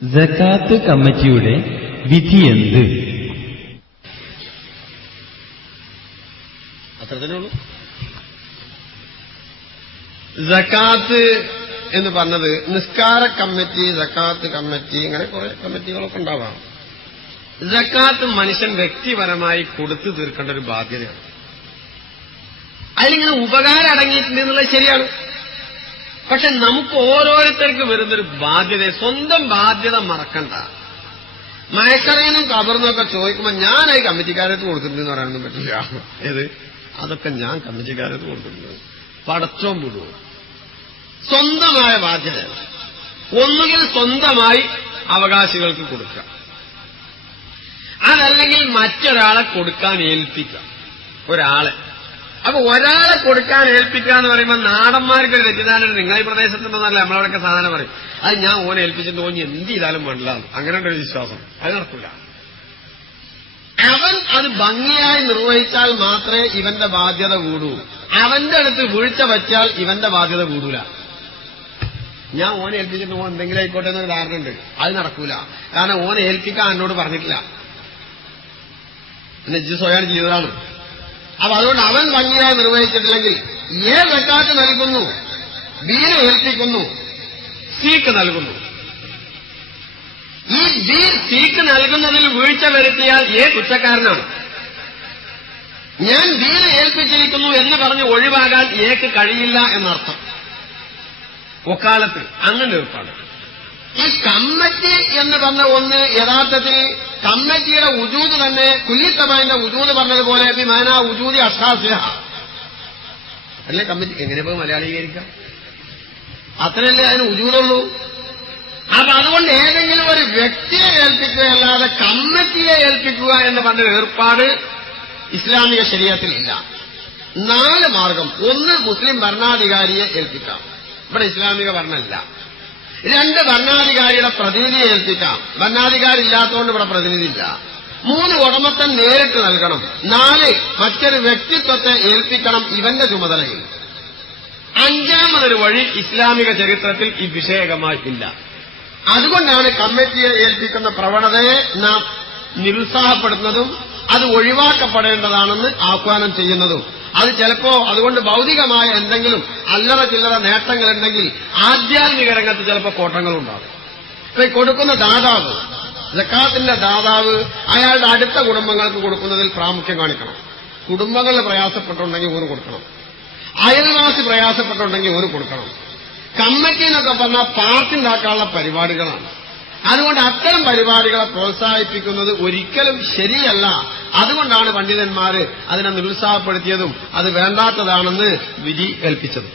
സകാത്ത് കമ്മിറ്റിയുടെ വിധി എന്ത്? അത്ര തന്നെ ഉള്ളൂ. സകാത്ത് എന്ന് പറഞ്ഞത് നിസ്കാര കമ്മിറ്റി, സകാത്ത് കമ്മിറ്റി, ഇങ്ങനെ കുറെ കമ്മിറ്റികളൊക്കെ ഉണ്ടാവാം. സകാത്ത് മനുഷ്യൻ വ്യക്തിപരമായി കൊടുത്തു തീർക്കേണ്ട ഒരു ബാധ്യതയാണ്. അതിലിങ്ങനെ ഉപകാരം അടങ്ങിയിട്ടുണ്ട് എന്നുള്ളത് ശരിയാണ്. പക്ഷെ നമുക്ക് ഓരോരുത്തർക്ക് വരുന്നൊരു ബാധ്യത, സ്വന്തം ബാധ്യത മറക്കണ്ട. മയക്കറയിനും കബറിനൊക്കെ ചോദിക്കുമ്പോൾ ഞാൻ ഈ കമ്മിറ്റിക്കാരത്ത് കൊടുത്തിട്ടുണ്ടെന്ന് പറയാനൊന്നും പറ്റില്ല. ഏത് അതൊക്കെ ഞാൻ കമ്മിറ്റിക്കാരത്ത് കൊടുത്തിട്ടുണ്ട്. പടച്ചോൻ വിടുവോ? സ്വന്തമായ ബാധ്യത ഒന്നുകിൽ സ്വന്തമായി അവകാശികൾക്ക് കൊടുക്കുക, അതല്ലെങ്കിൽ മറ്റൊരാളെ കൊടുക്കാൻ ഏൽപ്പിക്കുക. ഒരാളെ അപ്പൊ ഒരാളെ കൊടുക്കാൻ ഏൽപ്പിക്കുക എന്ന് പറയുമ്പോൾ നാടന്മാർക്ക് ഒരു തെറ്റിദ്ധാരണ, നിങ്ങൾ ഈ പ്രദേശത്തുണ്ടെന്നല്ല നമ്മളവിടെയൊക്കെ സാധാരണ പറയും, അത് ഞാൻ ഓനെ ഏൽപ്പിച്ചിട്ട് ഓഞ്ഞ് എന്ത് ചെയ്താലും വേണ്ടില്ല, അങ്ങനെ ഒരു വിശ്വാസം. അത് നടക്കില്ല. അവൻ അത് ഭംഗിയായി നിർവഹിച്ചാൽ മാത്രമേ ഇവന്റെ ബാധ്യത കൂടൂ. അവന്റെ അടുത്ത് വീഴ്ച പറ്റിയാൽ ഇവന്റെ ബാധ്യത കൂടൂല. ഞാൻ ഓനെ ഏൽപ്പിച്ചിട്ട് ഓൻ എന്തെങ്കിലും ആയിക്കോട്ടെ എന്നൊരു ധാരണ ഉണ്ട്. അത് നടക്കൂല. കാരണം ഓനെ ഏൽപ്പിക്കാൻ എന്നോട് പറഞ്ഞിട്ടില്ല, പിന്നെ ഇജ്ജ് സ്വയം ചെയ്തതാണ്. അപ്പൊ അതുകൊണ്ട് അവൻ ഭംഗിയായി നിർവഹിച്ചിട്ടില്ലെങ്കിൽ എ സക്കാത്ത് നൽകുന്നു, ബിയെ ഏൽപ്പിക്കുന്നു, സിക്ക് നൽകുന്നു. ഈ ബി സിക്ക് നൽകുന്നതിൽ വീഴ്ച വരുത്തിയാൽ എ കുറ്റക്കാരനാണ്. ഞാൻ ബിയെ ഏൽപ്പിച്ചിരിക്കുന്നു എന്ന് പറഞ്ഞ് ഒഴിവാകാൻ എക്ക് കഴിയില്ല എന്നർത്ഥം. ഒക്കാലത്ത് അങ്ങനെ ഏർപ്പാട്. ഈ കമ്മിറ്റി എന്ന് പറഞ്ഞ ഒന്ന് യഥാർത്ഥത്തിൽ കമ്മിറ്റിയുടെ ഉജൂദ് തന്നെ കുല്ലിത്തബൈന്റെ ഉജൂദ് പറഞ്ഞതുപോലെ വിമാന ഉജൂദി അഷ്ടാസ്യ അല്ലേ കമ്മിറ്റി. എങ്ങനെ പോയി മലയാളീകരിക്കാം? അത്രയല്ലേ അതിന് ഉജൂദുള്ളൂ. അപ്പൊ അതുകൊണ്ട് ഏതെങ്കിലും ഒരു വ്യക്തിയെ ഏൽപ്പിക്കുകയല്ലാതെ കമ്മിറ്റിയെ ഏൽപ്പിക്കുക എന്ന് പറഞ്ഞ ഏർപ്പാട് ഇസ്ലാമിക ശരീഅത്തിലില്ല. 4 മാർഗം. 1, മുസ്ലിം ഭരണാധികാരിയെ ഏൽപ്പിക്കാം, ഇവിടെ ഇസ്ലാമിക ഭരണമില്ല. 2, ഭരണാധികാരിയുടെ പ്രതിനിധിയെ ഏൽപ്പിക്കാം, ഭരണാധികാരി ഇല്ലാത്തതുകൊണ്ട് ഇവിടെ പ്രതിനിധി ഇല്ല. 3, ഉടമസ്ഥൻ നേരിട്ട് നൽകണം. 4, മറ്റൊരു വ്യക്തിത്വത്തെ ഏൽപ്പിക്കണം ഇവന്റെ ചുമതലയിൽ. 5-മതൊരു വഴി ഇസ്ലാമിക ചരിത്രത്തിൽ ഈ വിഷയകമായി ഇല്ല. അതുകൊണ്ടാണ് കമ്മിറ്റിയെ ഏൽപ്പിക്കുന്ന പ്രവണതയെ നാം നിരുത്സാഹപ്പെടുന്നതും അത് ഒഴിവാക്കപ്പെടേണ്ടതാണെന്ന് ആഹ്വാനം ചെയ്യുന്നതും. അത് ചിലപ്പോ അതുകൊണ്ട് ഭൗതികമായ എന്തെങ്കിലും അല്ലറ ചില്ലറ നേട്ടങ്ങളുണ്ടെങ്കിൽ ആധ്യാത്മിക രംഗത്ത് ചിലപ്പോൾ കോട്ടങ്ങളുണ്ടാകും. ഇപ്പൊ കൊടുക്കുന്ന ദാതാവ്, സക്കാത്തിന്റെ ദാതാവ് അയാളുടെ അടുത്ത കുടുംബങ്ങൾക്ക് കൊടുക്കുന്നതിൽ പ്രാമുഖ്യം കാണിക്കണം. കുടുംബങ്ങളിൽ പ്രയാസപ്പെട്ടുണ്ടെങ്കിൽ ഊന് കൊടുക്കണം, അയൽവാസി പ്രയാസപ്പെട്ടുണ്ടെങ്കിൽ ഊന് കൊടുക്കണം. കമ്മിറ്റി എന്നൊക്കെ പറഞ്ഞാൽ പാർട്ടി ഉണ്ടാക്കാനുള്ള പരിപാടികളാണ്. അതുകൊണ്ട് അത്തരം പരിപാടികളെ പ്രോത്സാഹിപ്പിക്കുന്നത് ഒരിക്കലും ശരിയല്ല. അതുകൊണ്ടാണ് പണ്ഡിതന്മാര് അതിനെ നിരുത്സാഹപ്പെടുത്തിയതും അത് വേണ്ടാത്തതാണെന്ന് വിധി കൽപ്പിച്ചത്.